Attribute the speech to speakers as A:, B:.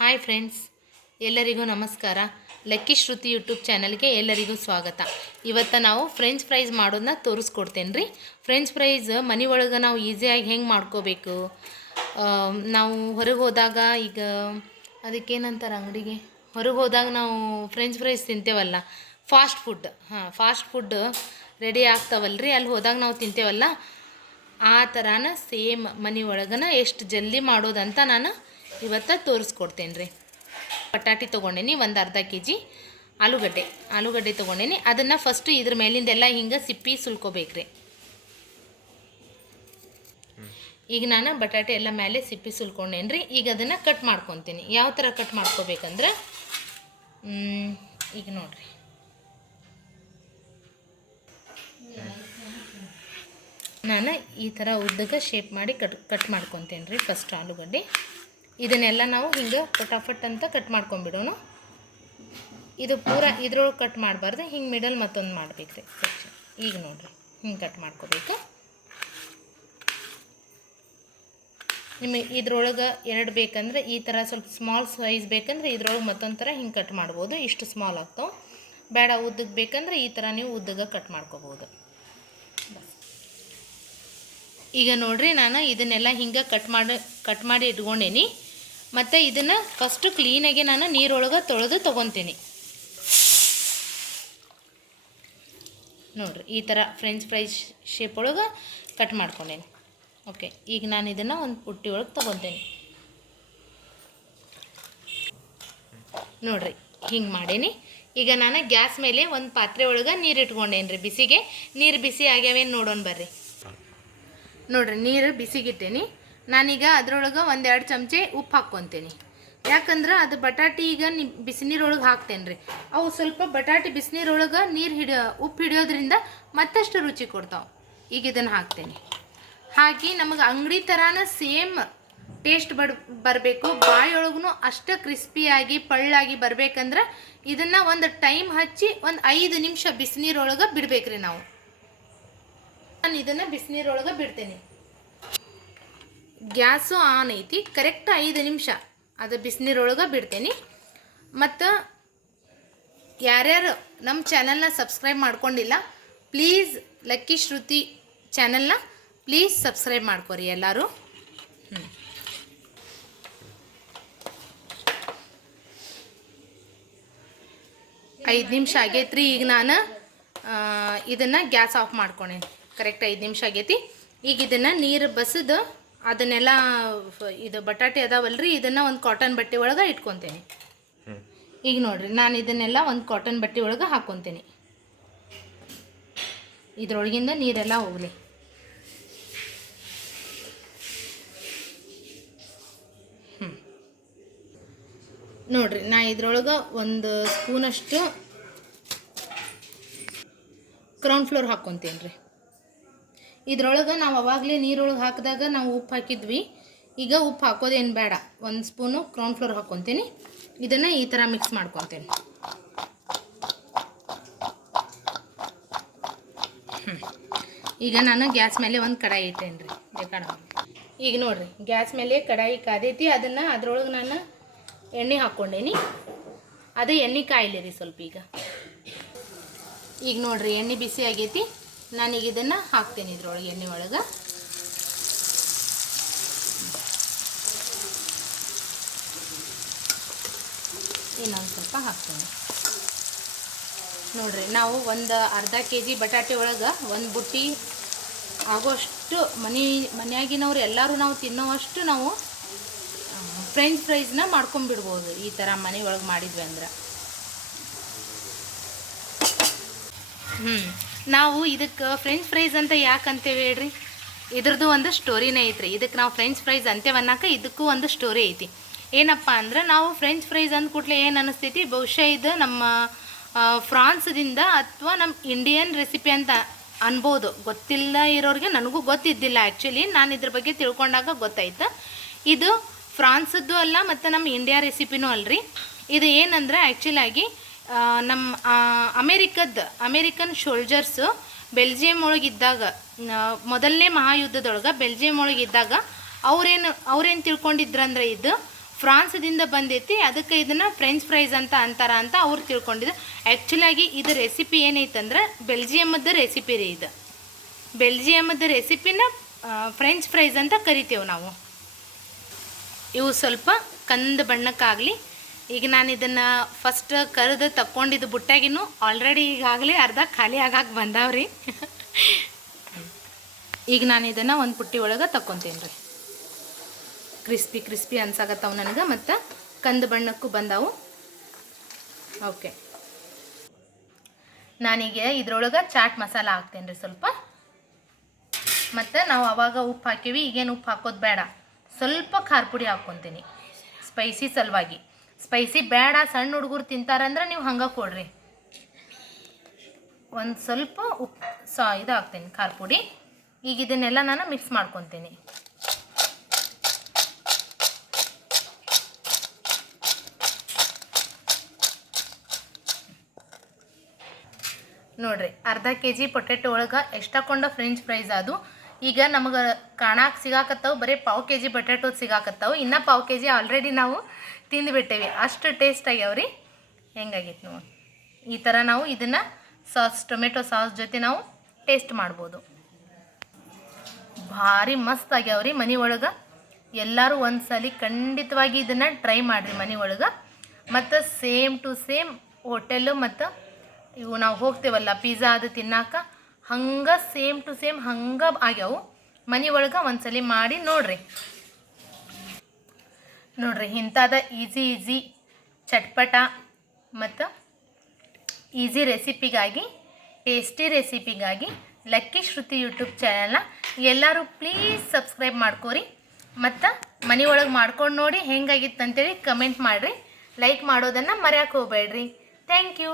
A: Hi friends ಎಲ್ಲರಿಗೂ ನಮಸ್ಕಾರ. Lucky Shruti YouTube ಚಾನಲ್ಗೆ ಎಲ್ಲರಿಗೂ ಸ್ವಾಗತ. ಇವತ್ತು ನಾವು ಫ್ರೆಂಚ್ ಫ್ರೈಸ್ ಮಾಡೋದನ್ನ ತೋರಿಸ್ಕೊಡ್ತೇನೆ ರೀ ಫ್ರೆಂಚ್ ಫ್ರೈಸ್ ಮನೆ ಒಳಗೆ ನಾವು ಈಸಿಯಾಗಿ ಹೆಂಗೆ ಮಾಡ್ಕೋಬೇಕು? ನಾವು ಹೊರಗೆ ಹೋದಾಗ ಈಗ ಅದಕ್ಕೇನಂತಾರೆ ಅಂಗಡಿಗೆ? ಹೊರಗೆ ಹೋದಾಗ ನಾವು ಫ್ರೆಂಚ್ ಫ್ರೈಸ್ ತಿಂತೇವಲ್ಲ. ಫಾಸ್ಟ್ ಫುಡ್ ಹಾಂ ಫಾಸ್ಟ್ ಫುಡ್ ರೆಡಿ ಆಗ್ತಾವಲ್ರಿ. ಅಲ್ಲಿ ಹೋದಾಗ ನಾವು ತಿಂತೇವಲ್ಲ. ಆ ಥರನ ಸೇಮ್ ಮನೆ ಒಳಗನ ಎಷ್ಟು ಜಲ್ದಿ ಮಾಡೋದಂತ ನಾನು ಇವತ್ತು ತೋರಿಸ್ಕೊಡ್ತೇನೆ ರೀ ಬಟಾಟಿ ತೊಗೊಂಡೇನಿ ಒಂದು ಅರ್ಧ ಕೆ ಜಿ ಆಲೂಗಡ್ಡೆ. ಆಲೂಗಡ್ಡೆ ತೊಗೊಂಡೇನಿ. ಅದನ್ನು ಫಸ್ಟು ಇದ್ರ ಮೇಲಿಂದೆಲ್ಲ ಹಿಂಗೆ ಸಿಪ್ಪಿ ಸುಲ್ಕೋಬೇಕ್ರಿ. ಈಗ ನಾನು ಬಟಾಟೆ ಎಲ್ಲ ಮೇಲೆ ಸಿಪ್ಪಿ ಸುಲ್ಕೊಂಡೇನು ರೀ ಈಗ ಅದನ್ನು ಕಟ್ ಮಾಡ್ಕೊತೀನಿ. ಯಾವ ಥರ ಕಟ್ ಮಾಡ್ಕೋಬೇಕಂದ್ರೆ ಈಗ ನೋಡಿರಿ. ನಾನು ಈ ಥರ ಉದ್ದಕ್ಕೆ ಶೇಪ್ ಮಾಡಿ ಕಟ್ ಕಟ್ ಮಾಡ್ಕೊತೇನೆ ರೀ ಫಸ್ಟ್ ಆಲೂಗಡ್ಡೆ. ಇದನ್ನೆಲ್ಲ ನಾವು ಹಿಂಗೆ ಫಟಾಫಟ್ ಅಂತ ಕಟ್ ಮಾಡ್ಕೊಂಬಿಡೋಣ ಇದು ಪೂರ ಇದ್ರೊಳಗೆ ಕಟ್ ಮಾಡಬಾರ್ದು, ಹಿಂಗೆ ಮಿಡಲ್ ಮತ್ತೊಂದು ಮಾಡಬೇಕು ರೀ ಈಗ ನೋಡಿರಿ, ಹಿಂಗೆ ಕಟ್ ಮಾಡ್ಕೋಬೇಕು. ನಿಮಗೆ ಇದ್ರೊಳಗೆ ಎರಡು ಬೇಕಂದ್ರೆ ಈ ಥರ ಸ್ವಲ್ಪ ಸ್ಮಾಲ್ ಸೈಜ್ ಬೇಕಂದ್ರೆ ಇದ್ರೊಳಗೆ ಮತ್ತೊಂದು ಥರ ಹಿಂಗೆ ಕಟ್ ಮಾಡ್ಬೋದು. ಇಷ್ಟು ಸ್ಮಾಲ್ ಆಗ್ತಾವೆ. ಬೇಡ ಉದ್ದಕ್ಕೆ ಬೇಕಂದ್ರೆ ಈ ಥರ ನೀವು ಉದ್ದಗೆ ಕಟ್ ಮಾಡ್ಕೋಬೋದು. ಈಗ ನೋಡಿರಿ, ನಾನು ಇದನ್ನೆಲ್ಲ ಹಿಂಗೆ ಕಟ್ ಮಾಡಿ ಕಟ್ ಮಾಡಿ ಇಟ್ಕೊಂಡೇನಿ. ಮತ್ತು ಇದನ್ನು ಫಸ್ಟು ಕ್ಲೀನಾಗಿ ನಾನು ನೀರೊಳಗೆ ತೊಳೆದು ತೊಗೊತೀನಿ. ನೋಡ್ರಿ, ಈ ಥರ ಫ್ರೆಂಚ್ ಫ್ರೈಸ್ ಶೇಪ್ ಒಳಗೆ ಕಟ್ ಮಾಡ್ಕೊಂಡೇನಿ. ಓಕೆ ಈಗ ನಾನು ಇದನ್ನು ಒಂದು ಪುಟ್ಟಿ ಒಳಗೆ ತೊಗೊತೀನಿ. ನೋಡ್ರಿ, ಹಿಂಗೆ ಮಾಡೇನಿ. ಈಗ ನಾನು ಗ್ಯಾಸ್ ಮೇಲೆ ಒಂದು ಪಾತ್ರೆ ಒಳಗೆ ನೀರು ಇಟ್ಕೊಂಡೇನಿ ರೀ ಬಿಸಿಗೆ. ನೀರು ಬಿಸಿ ಆಗ್ಯಾವೇನು ನೋಡೋಣ ಬರ್ರಿ. ನೋಡ್ರಿ, ನೀರು ಬಿಸಿಗಿಟ್ಟೇನಿ. ನಾನೀಗ ಅದರೊಳಗೆ ಒಂದೆರಡು ಚಮಚೆ ಉಪ್ಪು ಹಾಕ್ಕೊತೀನಿ. ಯಾಕಂದ್ರೆ ಅದು ಬಟಾಟಿ ಈಗ ನಿ ಬಿಸಿನೀರೊಳಗೆ ಹಾಕ್ತೇನೆ ರೀ. ಅವು ಸ್ವಲ್ಪ ಬಟಾಟಿ ಬಿಸಿನೀರೊಳಗೆ ನೀರು ಹಿಡಿಯೋ ಉಪ್ಪು ಹಿಡಿಯೋದ್ರಿಂದ ಮತ್ತಷ್ಟು ರುಚಿ ಕೊಡ್ತಾವೆ. ಈಗ ಇದನ್ನು ಹಾಕ್ತೇನೆ. ಹಾಕಿ ನಮಗೆ ಅಂಗಡಿ ಥರನ ಸೇಮ್ ಟೇಸ್ಟ್ ಬಡ್, ಬರಬೇಕು. ಬಾಯೊಳಗೂ ಅಷ್ಟು ಕ್ರಿಸ್ಪಿಯಾಗಿ, ಪಳ್ಳಾಗಿ ಬರಬೇಕಂದ್ರೆ ಇದನ್ನು ಒಂದು ಟೈಮ್ ಹಚ್ಚಿ ಒಂದು ಐದು ನಿಮಿಷ ಬಿಸಿನೀರೊಳಗೆ ಬಿಡಬೇಕ್ರಿ ನಾವು. ನಾನು ಇದನ್ನು ಬಿಸಿನೀರೊಳಗೆ ಬಿಡ್ತೇನೆ. ಗ್ಯಾಸು ಆನ್ ಐತಿ, ಕರೆಕ್ಟ್ ಐದು ನಿಮಿಷ. ಅದು ಬಿಸಿನೀರೊಳಗೆ ಬಿಡ್ತೇನೆ. ಮತ್ತು ಯಾರ್ಯಾರು ನಮ್ಮ ಚಾನಲ್ನ ಸಬ್ಸ್ಕ್ರೈಬ್ ಮಾಡ್ಕೊಂಡಿಲ್ಲ, ಪ್ಲೀಸ್ ಲಕ್ಕಿ ಶ್ರುತಿ ಚಾನಲ್ನ ಪ್ಲೀಸ್ ಸಬ್ಸ್ಕ್ರೈಬ್ ಮಾಡ್ಕೊರಿ ಎಲ್ಲರೂ. ಹ್ಞೂ ಐದು ನಿಮಿಷ ಆಗೈತ್ರಿ ಈಗ ನಾನು ಇದನ್ನು ಗ್ಯಾಸ್ ಆಫ್ ಮಾಡ್ಕೊಂಡೆ ಕರೆಕ್ಟ್ ಐದು ನಿಮಿಷ ಆಗೈತಿ. ಈಗ ಇದನ್ನು ನೀರು ಬಸದು ಅದನ್ನೆಲ್ಲ ಇದು ಬಟಾಟೆ ಅದಾವಲ್ರಿ ಇದನ್ನು ಒಂದು ಕಾಟನ್ ಬಟ್ಟೆ ಒಳಗೆ ಇಟ್ಕೊತೀನಿ. ಈಗ ನೋಡ್ರಿ ನಾನು ಇದನ್ನೆಲ್ಲ ಒಂದು ಕಾಟನ್ ಬಟ್ಟೆ ಒಳಗೆ ಹಾಕ್ಕೊತೀನಿ ಇದ್ರೊಳಗಿಂದ ನೀರೆಲ್ಲ ಹೋಗಲಿ. ಹ್ಞೂ ನೋಡ್ರಿ ನಾ ಇದ್ರೊಳಗೆ ಒಂದು ಸ್ಪೂನಷ್ಟು ಕ್ರೌನ್ ಫ್ಲೋರ್ ಹಾಕ್ಕೊತೀನಿ ರೀ ಇದ್ರೊಳಗೆ ನಾವು ಅವಾಗಲೇ ನೀರೊಳಗೆ ಹಾಕಿದಾಗ ನಾವು ಉಪ್ಪು ಹಾಕಿದ್ವಿ. ಈಗ ಉಪ್ಪು ಹಾಕೋದೇನು ಬೇಡ. ಒಂದು ಸ್ಪೂನು ಕ್ರೌನ್ ಫ್ಲೋರ್ ಹಾಕ್ಕೊತೀನಿ ಇದನ್ನು ಈ ಥರ ಮಿಕ್ಸ್ ಮಾಡ್ಕೊತೀನಿ. ಈಗ ನಾನು ಗ್ಯಾಸ್ ಮೇಲೆ ಒಂದು ಕಡಾಯಿ ಇಟ್ಟೇನಿ ರೀ ಬೇಕಾಡ ಈಗ ನೋಡಿರಿ, ಗ್ಯಾಸ್ ಮೇಲೆ ಕಡಾಯಿ ಕಾದೈತಿ. ಅದನ್ನು ಅದ್ರೊಳಗೆ ನಾನು ಎಣ್ಣೆ ಹಾಕ್ಕೊಂಡೇನಿ. ಅದು ಎಣ್ಣೆ ಕಾಯಿಲಿ ರೀ ಸ್ವಲ್ಪ ಈಗ. ಈಗ ನೋಡಿರಿ, ಎಣ್ಣೆ ಬಿಸಿ ಆಗೈತಿ. ನಾನೀಗ ಇದನ್ನು ಹಾಕ್ತೇನೆ ಇದ್ರೊಳಗೆ ಎಣ್ಣೆ ಒಳಗೆ. ಇನ್ನೊಂದು ಸ್ವಲ್ಪ ಹಾಕ್ತೇನೆ. ನೋಡ್ರಿ, ನಾವು ಒಂದು ಅರ್ಧ ಕೆ ಜಿ ಬಟಾಟೆ ಒಳಗೆ ಒಂದು ಬುಟ್ಟಿ ಆಗೋಷ್ಟು ಮನೆ, ಮನ್ಯಾಗಿನವ್ರು ಎಲ್ಲರೂ ನಾವು ತಿನ್ನೋವಷ್ಟು ನಾವು ಫ್ರೆಂಚ್ ಫ್ರೈಸ್ನ ಮಾಡ್ಕೊಂಬಿಡ್ಬೋದು ಈ ಥರ ಮನೆ ಒಳಗೆ ಮಾಡಿದ್ವಿ ಅಂದ್ರೆ. ಹ್ಞೂ ನಾವು ಇದಕ್ಕೆ ಫ್ರೆಂಚ್ ಫ್ರೈಸ್ ಅಂತ ಯಾಕೆ ಅಂತೇವೆ ಹೇಳ್ರಿ? ಇದ್ರದ್ದು ಒಂದು ಸ್ಟೋರಿನೇ ಐತ್ರಿ. ಇದಕ್ಕೆ ನಾವು ಫ್ರೆಂಚ್ ಫ್ರೈಸ್ ಅಂತೇವನ್ನಾಕ ಇದಕ್ಕೂ ಒಂದು ಸ್ಟೋರಿ ಐತಿ. ಏನಪ್ಪ ಅಂದ್ರೆ ನಾವು ಫ್ರೆಂಚ್ ಫ್ರೈಸ್ ಅಂದ ಕೂಡಲೇ ಏನು ಅನಿಸ್ತೈತಿ? ಬಹುಶಃ ಇದು ನಮ್ಮ ಫ್ರಾನ್ಸ್ದಿಂದ ಅಥವಾ ನಮ್ಮ ಇಂಡಿಯನ್ ರೆಸಿಪಿ ಅಂತ ಅನ್ಬೋದು. ಗೊತ್ತಿಲ್ಲ ಇರೋರಿಗೆ ನನಗೂ ಗೊತ್ತಿದ್ದಿಲ್ಲ ಆ್ಯಕ್ಚುಲಿ ನಾನು ಇದ್ರ ಬಗ್ಗೆ ತಿಳ್ಕೊಂಡಾಗ ಗೊತ್ತಾಯ್ತು. ಇದು ಫ್ರಾನ್ಸದ್ದು ಅಲ್ಲ ಮತ್ತು ನಮ್ಮ ಇಂಡಿಯಾ ರೆಸಿಪಿನೂ ಅಲ್ರಿ. ಇದು ಏನಂದ್ರೆ ಆ್ಯಕ್ಚುಲಾಗಿ ನಮ್ಮ ಅಮೇರಿಕದ, ಅಮೇರಿಕನ್ ಶೋಲ್ಜರ್ಸ್ ಬೆಲ್ಜಿಯಂ ಒಳಗಿದ್ದಾಗ ಮೊದಲನೇ ಮಹಾಯುದ್ಧದೊಳಗೆ ಬೆಲ್ಜಿಯಂ ಒಳಗಿದ್ದಾಗ ಅವ್ರೇನು ಅವ್ರೇನು ತಿಳ್ಕೊಂಡಿದ್ರಂದ್ರೆ ಇದು ಫ್ರಾನ್ಸ್ದಿಂದ ಬಂದೈತಿ, ಅದಕ್ಕೆ ಇದನ್ನು ಫ್ರೆಂಚ್ ಫ್ರೈಸ್ ಅಂತ ಅಂತಾರ ಅಂತ ಅವ್ರು ತಿಳ್ಕೊಂಡಿದ್ದು ಆ್ಯಕ್ಚುಲಾಗಿ ಇದು ರೆಸಿಪಿ ಏನೈತಂದ್ರೆ ಬೆಲ್ಜಿಯಮದ ರೆಸಿಪಿ ರೀ ಇದು. ಬೆಲ್ಜಿಯಮದ ರೆಸಿಪಿನ ಫ್ರೆಂಚ್ ಫ್ರೈಸ್ ಅಂತ ಕರಿತೇವೆ ನಾವು. ಇವು ಸ್ವಲ್ಪ ಕಂದ ಬಣ್ಣಕ್ಕಾಗಲಿ ಈಗ ನಾನು ಇದನ್ನು ಫಸ್ಟ್ ಕರೆದು ತಕ್ಕೊಂಡಿದ್ದು ಬುಟ್ಟಾಗಿನೂ ಆಲ್ರೆಡಿ ಈಗಾಗಲೇ ಅರ್ಧ ಖಾಲಿ ಆಗಾಕ ಬಂದಾವ್ರಿ. ಈಗ ನಾನು ಇದನ್ನು ಒಂದು ಪುಟ್ಟಿ ಒಳಗೆ ತಕ್ಕೊತೀನಿ ರೀ. ಕ್ರಿಸ್ಪಿ ಕ್ರಿಸ್ಪಿ ಅನ್ಸಾಕತ್ತಾವ ನನಗೆ ಮತ್ತು ಕಂದು ಬಣ್ಣಕ್ಕೂ ಬಂದಾವು. ಓಕೆ ನಾನೀಗ ಇದ್ರೊಳಗೆ ಚಾಟ್ ಮಸಾಲ ಹಾಕ್ತೇನೆ ರೀ ಸ್ವಲ್ಪ. ಮತ್ತು ನಾವು ಅವಾಗ ಉಪ್ಪು ಹಾಕೀವಿ, ಈಗೇನು ಉಪ್ಪು ಹಾಕೋದು ಬೇಡ. ಸ್ವಲ್ಪ ಖಾರ ಪುಡಿ ಹಾಕ್ಕೊತೀನಿ ಸ್ಪೈಸಿ ಸಲುವಾಗಿ. ಸ್ಪೈಸಿ ಬೇಡ, ಸಣ್ಣ ಹುಡುಗರು ತಿಂತಾರಂದ್ರೆ ನೀವು ಹಂಗೆ ಕೊಡ್ರಿ. ಒಂದು ಸ್ವಲ್ಪ ಉಪ್ಪು ಸಾ ಇದು ಹಾಕ್ತೀನಿ ಖಾರ ಪುಡಿ. ಈಗ ಇದನ್ನೆಲ್ಲ ನಾನು ಮಿಕ್ಸ್ ಮಾಡ್ಕೊತೀನಿ. ನೋಡ್ರಿ, ಅರ್ಧ ಕೆ ಜಿ ಪೊಟೆಟೊ ಒಳಗೆ ಎಷ್ಟಾಕೊಂಡ ಫ್ರೆಂಚ್ ಫ್ರೈಸ್ ಅದು? ಈಗ ನಮಗೆ ಕಾಣಕ್ಕೆ ಸಿಗಾಕತ್ತವು, ಬರೀ ಪಾವು ಕೆ ಜಿ ಬಟಾಟೋ ಸಿಗಾಕತ್ತವು. ಇನ್ನೂ ಪಾವು ಕೆ ಜಿ ಆಲ್ರೆಡಿ ನಾವು ತಿಂದುಬಿಟ್ಟೇವಿ ಅಷ್ಟು ಟೇಸ್ಟ್ ಆಗ್ಯಾವ್ರಿ. ಹೆಂಗಾಗಿತ್ತು ನೋಡಿ. ಈ ಥರ ನಾವು ಇದನ್ನು ಸಾಸ್, ಟೊಮೆಟೊ ಸಾಸ್ ಜೊತೆ ನಾವು ಟೇಸ್ಟ್ ಮಾಡ್ಬೋದು. ಭಾರಿ ಮಸ್ತ್ ಆಗ್ಯಾವ್ರಿ ಮನೆ ಒಳಗೆ. ಎಲ್ಲರೂ ಒಂದ್ಸಲಿ ಖಂಡಿತವಾಗಿ ಇದನ್ನು ಟ್ರೈ ಮಾಡಿರಿ ಮನೆ ಒಳಗೆ. ಮತ್ತು ಸೇಮ್ ಟು ಸೇಮ್ ಹೋಟೆಲ್ಲು ಮತ್ತು ಇವು ನಾವು ಹೋಗ್ತೇವಲ್ಲ ಪಿಜ್ಜಾ ಅದು ತಿನ್ನಾಕ. ಹಂಗೆ ಸೇಮ್ ಟು ಸೇಮ್ ಹಂಗೆ ಆಗ್ಯಾವು. ಮನೆ ಒಳಗೆ ಒಂದ್ಸಲಿ ಮಾಡಿ ನೋಡ್ರಿ. ನೋಡ್ರಿ, ಇಂಥದ ಈಸಿ ಈಸಿ ಚಟ್ಪಟ ಮತ್ತು ಈಸಿ ರೆಸಿಪಿಗಾಗಿ ಟೇಸ್ಟಿ ರೆಸಿಪಿಗಾಗಿ ಲಕ್ಕಿ ಶ್ರುತಿ ಯೂಟ್ಯೂಬ್ ಚಾನಲ್ನ ಎಲ್ಲರೂ ಪ್ಲೀಸ್ ಸಬ್ಸ್ಕ್ರೈಬ್ ಮಾಡ್ಕೋರಿ. ಮತ್ತು ಮನೆ ಒಳಗೆ ಮಾಡ್ಕೊಂಡು ನೋಡಿ ಹೆಂಗಾಗಿತ್ತು ಅಂತೇಳಿ ಕಮೆಂಟ್ ಮಾಡಿರಿ. ಲೈಕ್ ಮಾಡೋದನ್ನು ಮರೆಯಕ್ಕೆ ಹೋಗ್ಬೇಡ್ರಿ. Thank you